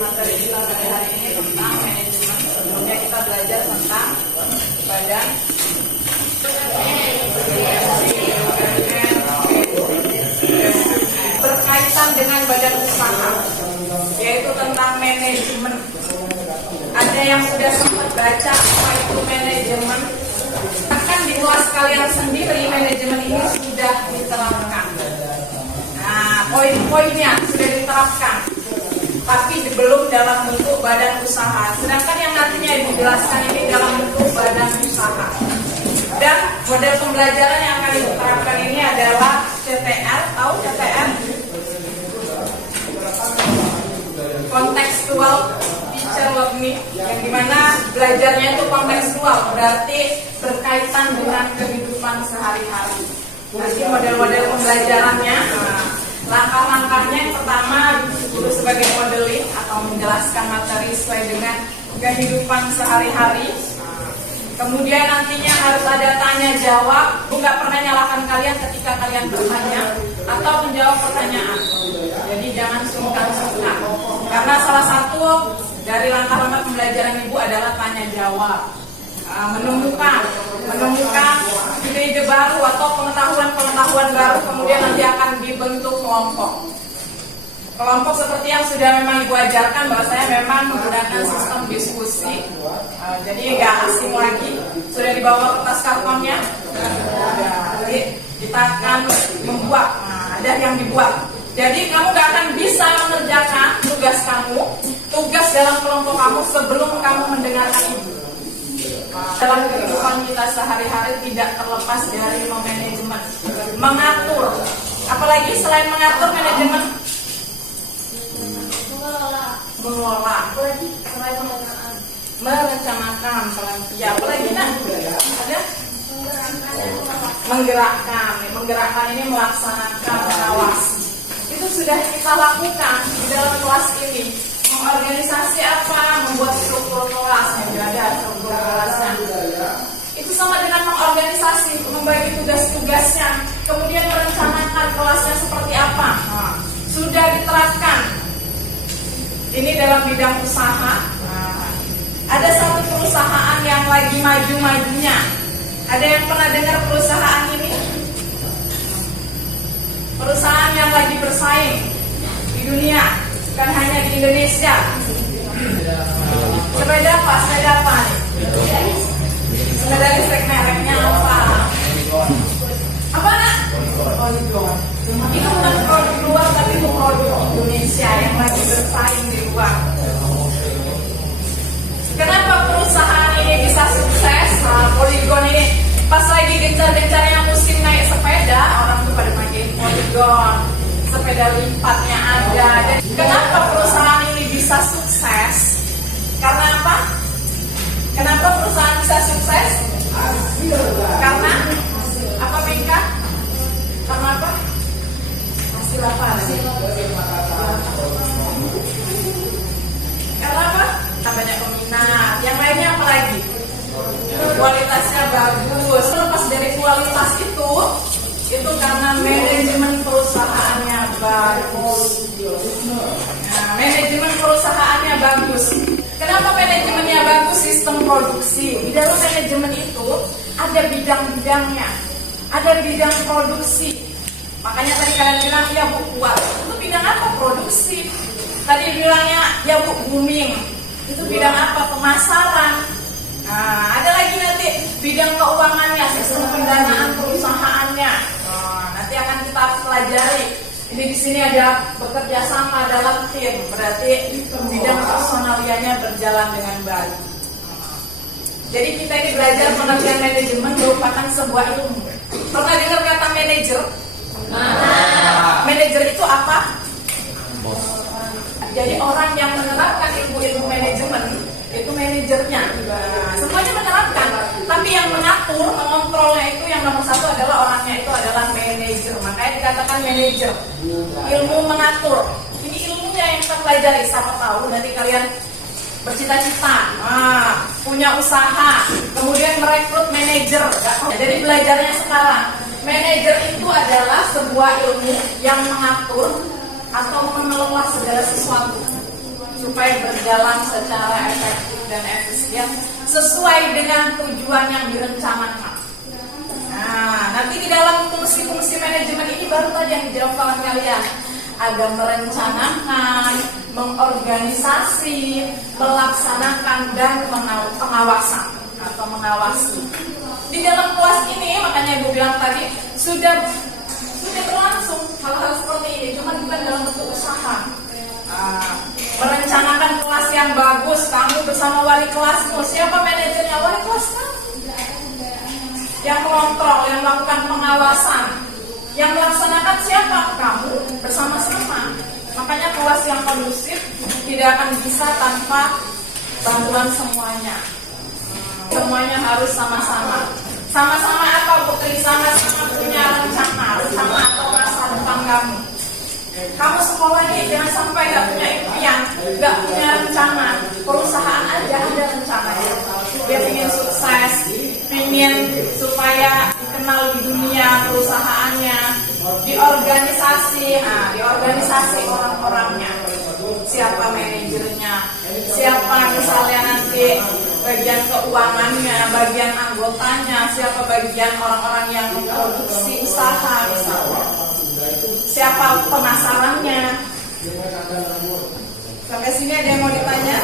materi kita pada hari ini tentang manajemen. Sebelumnya kita belajar tentang badan berkaitan dengan badan usaha, yaitu tentang manajemen. Ada yang sudah sempat baca apa itu manajemen? Bahkan di kelas kalian sendiri manajemen ini sudah diterapkan. Nah, poin-poinnya sudah diterapkan, tapi belum dalam bentuk badan usaha. Sedangkan yang nantinya dijelaskan ini dalam bentuk badan usaha. Dan model pembelajaran yang akan diterapkan ini adalah CTR. Tahu CTR? Kontekstual teacher learning, yang dimana belajarnya itu kontekstual, berarti berkaitan dengan kehidupan sehari-hari. Nanti model-model pembelajarannya, langkah-langkahnya yang pertama disebut sebagai modeling atau menjelaskan materi sesuai dengan kehidupan sehari-hari. Kemudian nantinya harus ada tanya jawab. Nggak pernah nyalakan kalian ketika kalian bertanya atau menjawab pertanyaan. Jadi jangan sungkan-sungkan. Karena salah satu dari langkah-langkah pembelajaran ibu adalah tanya jawab. Menemukan ide baru atau pengetahuan baru, kemudian nanti akan dibentuk kelompok. Kelompok seperti yang sudah memang ibu ajarkan, bahwasanya memang menggunakan sistem diskusi. Jadi nggak asing lagi. Sudah dibawa kertas kartonnya. Jadi kita akan membuat. Ada yang dibuat. Jadi kamu nggak akan bisa mengerjakan tugas dalam kelompok kamu sebelum kamu mendengarkan ibu. Dalam kehidupan kita sehari-hari tidak terlepas dari manajemen, mengatur. Apalagi selain mengatur, manajemen mengelola, apalagi selain merencanakan, ya apalagi ada menggerakkan ini melaksanakan, mengawasi. Itu sudah kita lakukan di dalam kelas ini. Mengorganisasi apa? Membuat struktur kelas yang ada struktur kelasnya. Itu sama dengan mengorganisasi, membagi tugas-tugasnya, kemudian merencanakan kelasnya seperti apa. Sudah diterapkan. Ini dalam bidang usaha. Ada satu perusahaan yang lagi maju-majunya. Ada yang pernah dengar perusahaan ini? Perusahaan yang lagi bersaing di dunia, bukan hanya di Indonesia. Sepeda apa nih? Sepeda listrik, mereknya apa? Apa nak? Polygon. Itu bukan produk luar, tapi itu produk Indonesia yang lagi bersaing di luar. Kenapa perusahaan ini bisa sukses? Polygon ini pas lagi gencar-gencarnya musim naik sepeda, orang tuh pada pakai Polygon, sepeda lipatnya ada. Dan kenapa perusahaan ini bisa sukses? Karena apa? Kenapa perusahaan bisa sukses? Karena apa, Bingka? Karena apa? Hasil apa? Karena apa? Banyak peminat. Yang lainnya apa lagi? Kualitasnya bagus. Lepas dari kualitas itu karena manajemen perusahaannya bagus. Nah, manajemen perusahaannya bagus. Kenapa manajemennya bagus? Sistem produksi. Di dalam manajemen itu ada bidang-bidangnya, ada bidang produksi. Makanya tadi kalian bilang ya Bu kuat. Itu bidang apa? Produksi. Tadi bilangnya ya Bu booming. Itu bidang apa? Pemasaran. Nah, ada lagi nanti bidang keuangannya, sistem pendanaan perusahaannya. Nanti akan kita pelajari. Ini di sini ada bekerja sama dalam tim, berarti bidang personalianya berjalan dengan baik. Jadi kita ini belajar pengertian manajemen merupakan sebuah ilmu. Pernah dengar kata manajer? Manajer itu apa? Jadi orang yang menerapkan ilmu-ilmu manajemen itu manajernya. Semuanya menerapkan, tapi yang mengatur, mengontrolnya itu yang nomor satu adalah orangnya, itu adalah manajer. Makanya dikatakan manajer. Ilmu mengatur. Ini ilmunya yang kita pelajari. Siapa tahu nanti kalian bercita-cita, punya usaha, kemudian merekrut manajer. Jadi belajarnya sekarang. Manajer itu adalah sebuah ilmu yang mengatur atau mengelola segala sesuatu. supaya berjalan secara efektif dan efisien sesuai dengan tujuan yang direncanakan. Nah, nanti di dalam fungsi-fungsi manajemen ini baru tadi yang dijawab oleh kalian. Ada merencanakan, mengorganisasi, melaksanakan, dan pengawasan atau mengawasi. Di dalam kelas ini, makanya Ibu bilang tadi, sudah berlangsung hal-hal seperti ini, cuma bukan dalam bentuk usaha. Merencanakan kelas yang bagus, kamu bersama wali kelasmu. Siapa manajernya? Wali kelas kamu. Yang mengontrol, yang melakukan pengawasan, yang melaksanakan siapa? Kamu bersama-sama. Makanya kelas yang kondusif tidak akan bisa tanpa bantuan semuanya. Semuanya harus sama-sama. Sama-sama apa, Putri? Sama-sama punya rencana atau rasa depan kamu. Kamu sekolah ini jangan sampai gak punya impian, gak punya rencana. Perusahaan aja ada rencananya. Dia ingin sukses, ingin supaya dikenal di dunia perusahaannya, di organisasi, di organisasi orang-orangnya. Siapa manajernya, siapa misalnya nanti bagian keuangannya, bagian anggotanya, siapa bagian orang-orang yang memproduksi usaha misalnya, siapa pemasarannya. Sampai sini ada yang mau ditanya?